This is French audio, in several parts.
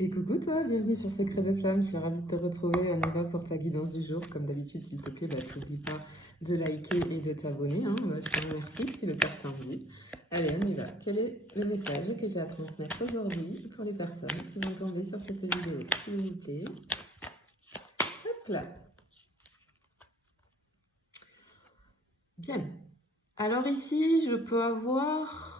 Et coucou toi, bienvenue sur Secret de Flamme, je suis ravie de te retrouver. On y va pour ta guidance du jour. Comme d'habitude, s'il te plaît, n'oublie pas de liker et de t'abonner. Je te remercie si le cœur t'invite. Allez, on y va. Quel est le message que j'ai à transmettre aujourd'hui pour les personnes qui vont tomber sur cette vidéo, s'il vous plaît? Hop là. Bien. Alors ici, je peux avoir...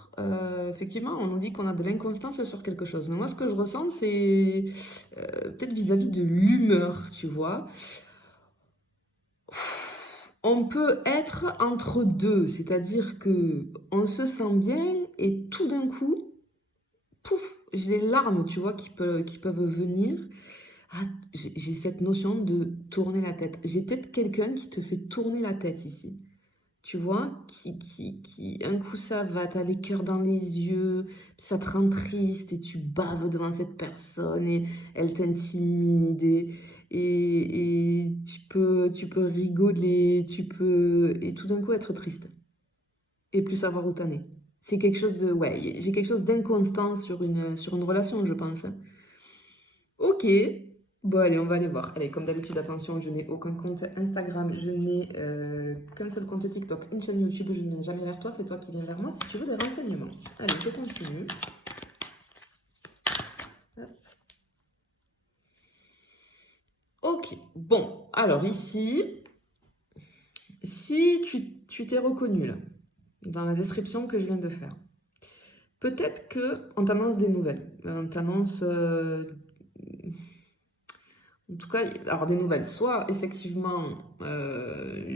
effectivement, on nous dit qu'on a de l'inconstance sur quelque chose. Mais moi, ce que je ressens, c'est peut-être vis-à-vis de l'humeur, tu vois. On peut être entre deux, c'est-à-dire que on se sent bien et tout d'un coup, pouf, j'ai les larmes, tu vois, qui peuvent venir. Ah, j'ai cette notion de tourner la tête. J'ai peut-être quelqu'un qui te fait tourner la tête ici. Tu vois, un coup ça va, t'as les cœurs dans les yeux, ça te rend triste et tu baves devant cette personne et elle t'intimide et tu peux rigoler, et tout d'un coup être triste et plus savoir où t'en es. C'est quelque chose de, ouais, j'ai quelque chose d'inconstant sur une relation, je pense. Ok, bon allez, on va aller voir. Allez, comme d'habitude, attention, je n'ai aucun compte Instagram, je n'ai qu'un seul compte TikTok, une chaîne YouTube, je ne viens jamais vers toi, c'est toi qui viens vers moi si tu veux des renseignements. Allez, je continue. Ok, bon, alors ici, si tu t'es reconnu là, dans la description que je viens de faire, peut-être qu'on t'annonce des nouvelles, on t'annonce... en tout cas, alors des nouvelles. Soit effectivement,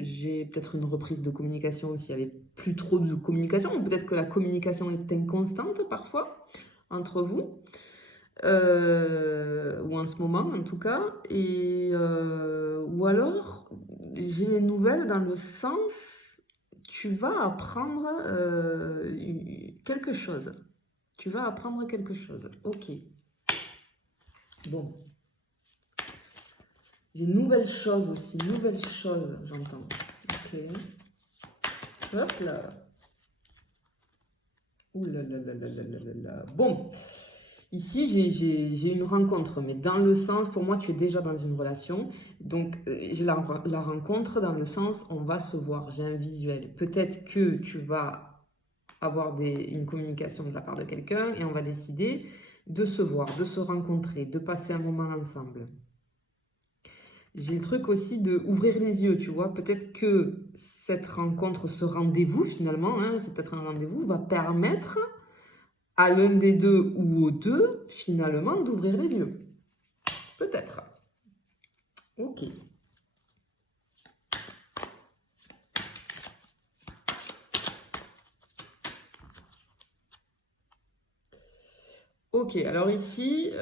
j'ai peut-être une reprise de communication s'il n'y avait plus trop de communication, ou peut-être que la communication est inconstante parfois entre vous, ou en ce moment en tout cas, ou alors j'ai les nouvelles dans le sens, tu vas apprendre quelque chose. Tu vas apprendre quelque chose. Ok. Bon. J'ai nouvelles choses aussi, nouvelles choses, j'entends. Ok. Hop là. Ouh là là là là là là là là. Bon. Ici, j'ai une rencontre, mais dans le sens, pour moi, tu es déjà dans une relation. Donc, j'ai la rencontre dans le sens, on va se voir, j'ai un visuel. Peut-être que tu vas avoir une communication de la part de quelqu'un et on va décider de se voir, de se rencontrer, de passer un moment ensemble. J'ai le truc aussi de ouvrir les yeux, tu vois. Peut-être que cette rencontre, ce rendez-vous finalement, hein, c'est peut-être un rendez-vous, va permettre à l'un des deux ou aux deux finalement d'ouvrir les yeux. Peut-être. Ok. Ok, alors ici,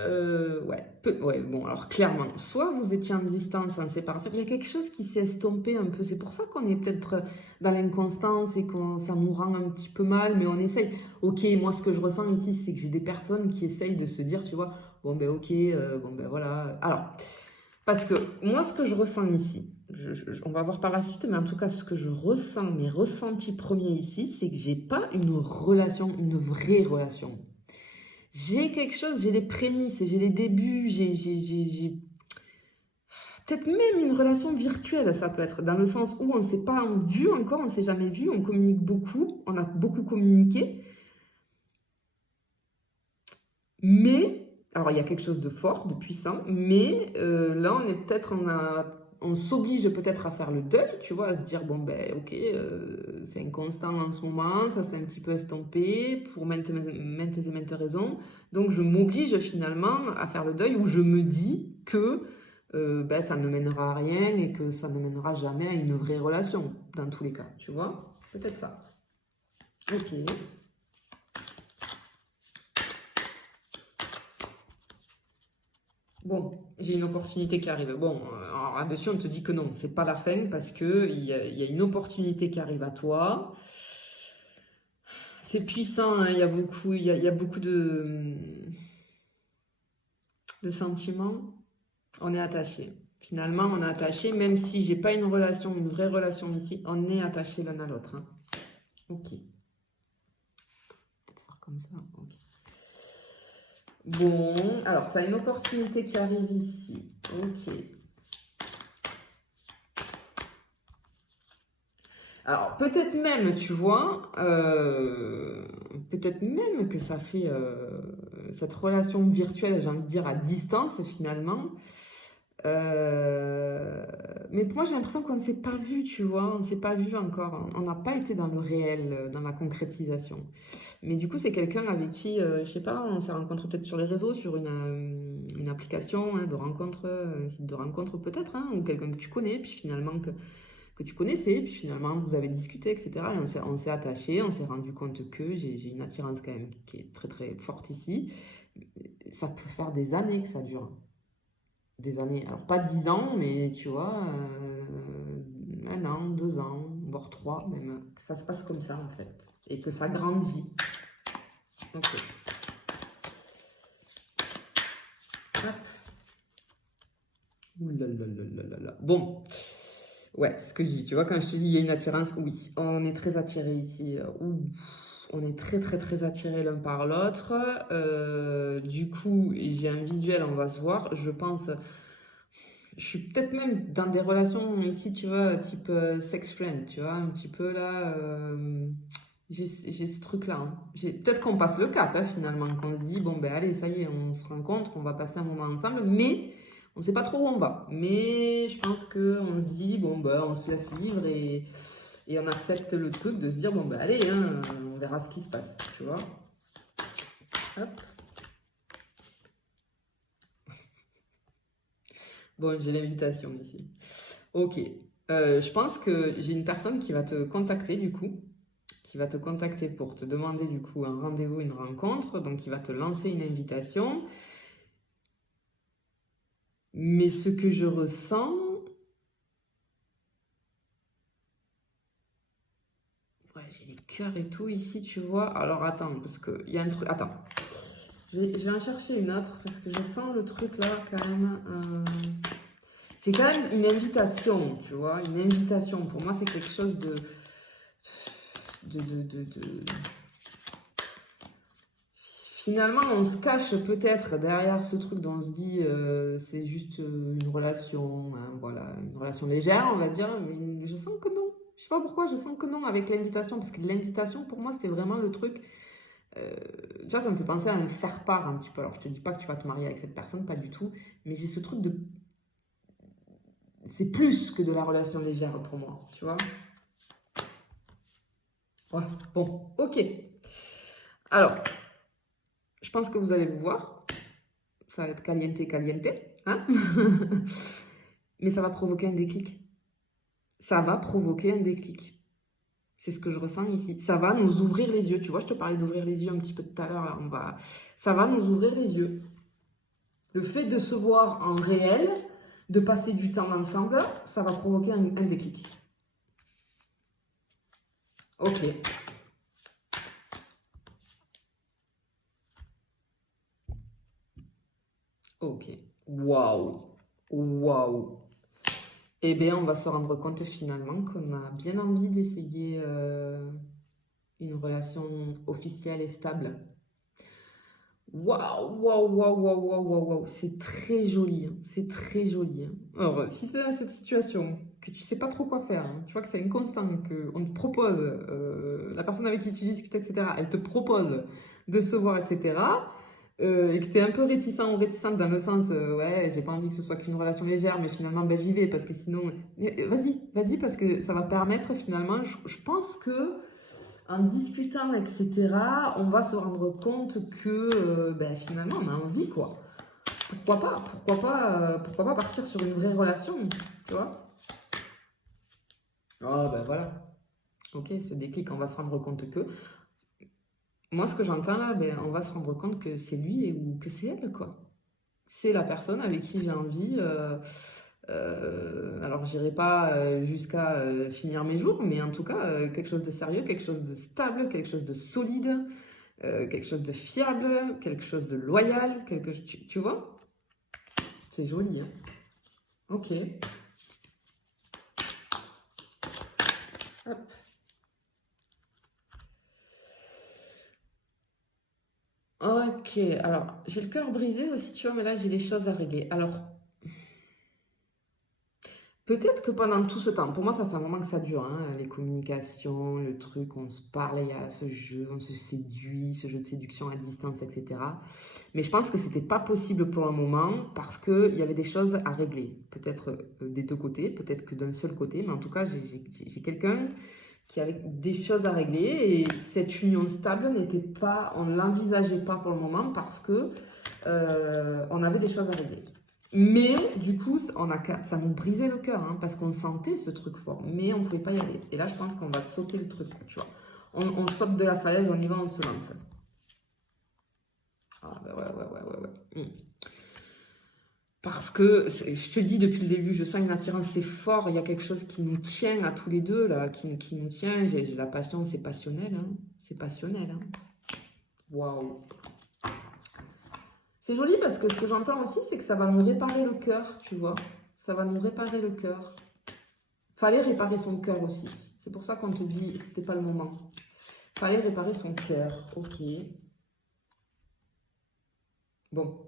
ouais, bon, alors clairement, soit vous étiez en distance, en séparation, il y a quelque chose qui s'est estompé un peu, c'est pour ça qu'on est peut-être dans l'inconstance et que ça nous rend un petit peu mal, mais on essaye. Ok, moi ce que je ressens ici, c'est que j'ai des personnes qui essayent de se dire, tu vois, bon ben ok, bon ben voilà. Alors, parce que moi ce que je ressens ici, on va voir par la suite, mais en tout cas ce que je ressens, mes ressentis premiers ici, c'est que j'ai pas une relation, une vraie relation. J'ai quelque chose, j'ai les prémices, j'ai les débuts, j'ai peut-être même une relation virtuelle, ça peut être, dans le sens où on ne s'est pas vu encore, on ne s'est jamais vu, on communique beaucoup, on a beaucoup communiqué, mais, alors il y a quelque chose de fort, de puissant, mais là on est peut-être, on s'oblige peut-être à faire le deuil, tu vois, à se dire, bon ben ok, c'est inconstant en ce moment, ça s'est un petit peu estompé pour maintes et maintes raisons, donc je m'oblige finalement à faire le deuil où je me dis que ben, ça ne mènera à rien et que ça ne mènera jamais à une vraie relation, dans tous les cas, tu vois, peut-être ça. Ok. Bon, j'ai une opportunité qui arrive. Bon, alors là-dessus, on te dit que non, c'est pas la fin parce que il y a une opportunité qui arrive à toi. C'est puissant, hein, il y a beaucoup de sentiments. On est attaché. Finalement, on est attaché, même si j'ai pas une relation, une vraie relation ici, on est attaché l'un à l'autre. Hein. Ok. Peut-être faire comme ça. Ok. Bon, alors, tu as une opportunité qui arrive ici. Ok. Alors, peut-être même, tu vois, peut-être même que ça fait cette relation virtuelle, j'ai envie de dire, à distance, finalement. Euh, mais pour moi, j'ai l'impression qu'on ne s'est pas vu, tu vois, on ne s'est pas vu encore. On n'a pas été dans le réel, dans la concrétisation. Mais du coup, c'est quelqu'un avec qui, je sais pas, on s'est rencontré peut-être sur les réseaux, sur une application hein, de rencontre, un site de rencontre peut-être, hein, ou quelqu'un que tu connais, puis finalement que tu connaissais, puis finalement vous avez discuté, etc. Et on s'est attaché, on s'est rendu compte que j'ai une attirance quand même qui est très très forte ici. Ça peut faire des années que ça dure. Des années. Alors pas 10 ans, mais tu vois, 1 an, 2 ans, voire 3 même. Que ça se passe comme ça en fait. Et que ça grandit. Ok. Hop. Ouh là là là là là là. Bon. Ouais, c'est ce que je dis. Tu vois, quand je te dis il y a une attirance, oui, on est très attirés ici. Ouh, on est très très très attirés l'un par l'autre. Du coup, j'ai un visuel, on va se voir. Je pense, je suis peut-être même dans des relations ici, tu vois, type sex friend, tu vois, un petit peu là. J'ai ce truc-là. Hein. Peut-être qu'on passe le cap, hein, finalement, qu'on se dit, bon, ben allez, ça y est, on se rencontre, on va passer un moment ensemble, mais on ne sait pas trop où on va. Mais je pense qu'on se dit, bon, ben on se laisse vivre et on accepte le truc de se dire, bon, ben allez, hein, on verra ce qui se passe, tu vois. Hop. Bon, j'ai l'invitation ici. Ok. Je pense que j'ai une personne qui va te contacter, du coup. Qui va te contacter pour te demander du coup un rendez-vous, une rencontre, donc il va te lancer une invitation. Mais ce que je ressens, ouais, j'ai les cœurs et tout ici, tu vois. Alors attends, parce qu'il y a un truc. Attends, je vais en chercher une autre parce que je sens le truc là quand même. C'est quand même une invitation, tu vois. Une invitation, pour moi, c'est quelque chose de. Finalement, on se cache peut-être derrière ce truc dont on se dit c'est juste une relation, hein, voilà, une relation légère, on va dire, mais je sens que non. Je sais pas pourquoi, je sens que non avec l'invitation, parce que l'invitation, pour moi, c'est vraiment le truc. euh, Tu vois, ça me fait penser à un faire-part un petit peu. Alors, je te dis pas que tu vas te marier avec cette personne, pas du tout, mais j'ai ce truc de. C'est plus que de la relation légère pour moi, tu vois. Ouais, bon, ok. Alors, je pense que vous allez vous voir. Ça va être caliente, caliente, hein. Mais ça va provoquer un déclic. Ça va provoquer un déclic. C'est ce que je ressens ici. Ça va nous ouvrir les yeux. Tu vois, je te parlais d'ouvrir les yeux un petit peu tout à l'heure. Ça va nous ouvrir les yeux. Le fait de se voir en réel, de passer du temps ensemble, ça va provoquer un déclic. Ok. Ok. Waouh. Waouh. Eh bien, on va se rendre compte finalement qu'on a bien envie d'essayer une relation officielle et stable. Waouh, waouh, waouh, waouh, waouh, waouh, waouh, c'est très joli, hein. C'est très joli. Hein. Alors, si tu es dans cette situation, que tu sais pas trop quoi faire, hein, tu vois que c'est inconstant, qu'on te propose, la personne avec qui tu discutes, etc., elle te propose de se voir, etc., et que tu es un peu réticent ou réticente dans le sens, ouais, j'ai pas envie que ce soit qu'une relation légère, mais finalement, ben, j'y vais parce que sinon, vas-y, vas-y, parce que ça va permettre finalement, je pense que en discutant, etc., on va se rendre compte que ben, finalement, on a envie, quoi. Pourquoi pas partir sur une vraie relation, tu vois? Ah, ben voilà. Ok, ce déclic, on va se rendre compte que. Moi, ce que j'entends là, ben, on va se rendre compte que c'est lui ou que c'est elle, quoi. C'est la personne avec qui j'ai envie. Alors, j'irai pas jusqu'à finir mes jours, mais en tout cas, quelque chose de sérieux, quelque chose de stable, quelque chose de solide. Quelque chose de fiable, quelque chose de loyal, tu vois? C'est joli, hein? Ok. Hop. Ok, alors j'ai le cœur brisé aussi, tu vois, mais là j'ai des choses à régler. Alors, peut-être que pendant tout ce temps, pour moi ça fait un moment que ça dure, hein, les communications, le truc, on se parle, il y a ce jeu, on se séduit, ce jeu de séduction à distance, etc. Mais je pense que c'était pas possible pour un moment parce qu'il y avait des choses à régler. Peut-être des deux côtés, peut-être que d'un seul côté, mais en tout cas j'ai quelqu'un qui avait des choses à régler et cette union stable n'était pas, on ne l'envisageait pas pour le moment parce que on avait des choses à régler. Mais du coup, ça nous brisait le cœur hein, parce qu'on sentait ce truc fort, mais on ne pouvait pas y aller. Et là, je pense qu'on va sauter le truc, tu vois. On saute de la falaise, on y va, on se lance. Ah, bah ouais. Parce que, je te dis depuis le début, je sens une attirance, c'est fort, il y a quelque chose qui nous tient à tous les deux, là, qui nous tient. J'ai la passion, c'est passionnel, hein. C'est passionnel, hein. Waouh. C'est joli parce que ce que j'entends aussi, c'est que ça va nous réparer le cœur, tu vois. Ça va nous réparer le cœur. Fallait réparer son cœur aussi. C'est pour ça qu'on te dit, c'était pas le moment. Fallait réparer son cœur, ok. Bon,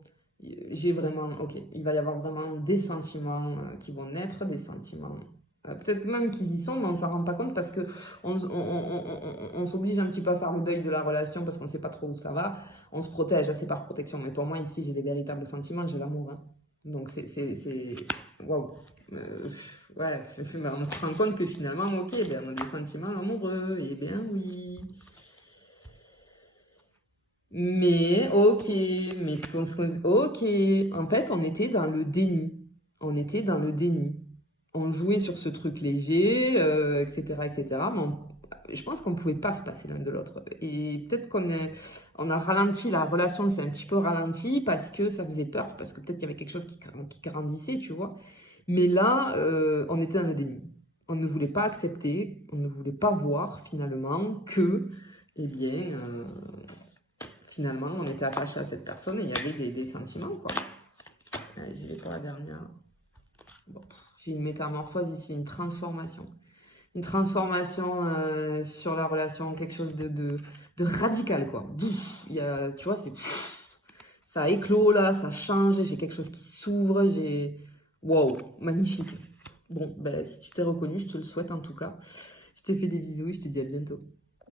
j'ai vraiment, ok, il va y avoir vraiment des sentiments qui vont naître, des sentiments, peut-être même qu'ils y sont, mais on ne s'en rend pas compte parce que on s'oblige un petit peu à faire le deuil de la relation parce qu'on ne sait pas trop où ça va. On se protège, c'est par protection. Mais pour moi, ici, j'ai des véritables sentiments, j'ai l'amour, hein. Donc, waouh. Euh, ouais, on se rend compte que finalement, ok, ben, on a des sentiments amoureux, et bien oui. Mais, ok, mais ok, en fait, on était dans le déni. On était dans le déni. On jouait sur ce truc léger, etc., etc. Mais je pense qu'on ne pouvait pas se passer l'un de l'autre. Et peut-être on a ralenti, la relation s'est un petit peu ralentie parce que ça faisait peur, parce que peut-être il y avait quelque chose qui grandissait, tu vois. Mais là, on était dans le déni. On ne voulait pas accepter, on ne voulait pas voir finalement que, eh bien, finalement, on était attaché à cette personne et il y avait des sentiments, quoi. Allez, j'y vais pour la dernière. Bon, j'ai une métamorphose ici, une transformation. Une transformation sur la relation, quelque chose de radical, quoi. Tu vois, ça éclot là, ça change, j'ai quelque chose qui s'ouvre, Wow, magnifique. Bon, ben, si tu t'es reconnu, je te le souhaite en tout cas. Je te fais des bisous et je te dis à bientôt.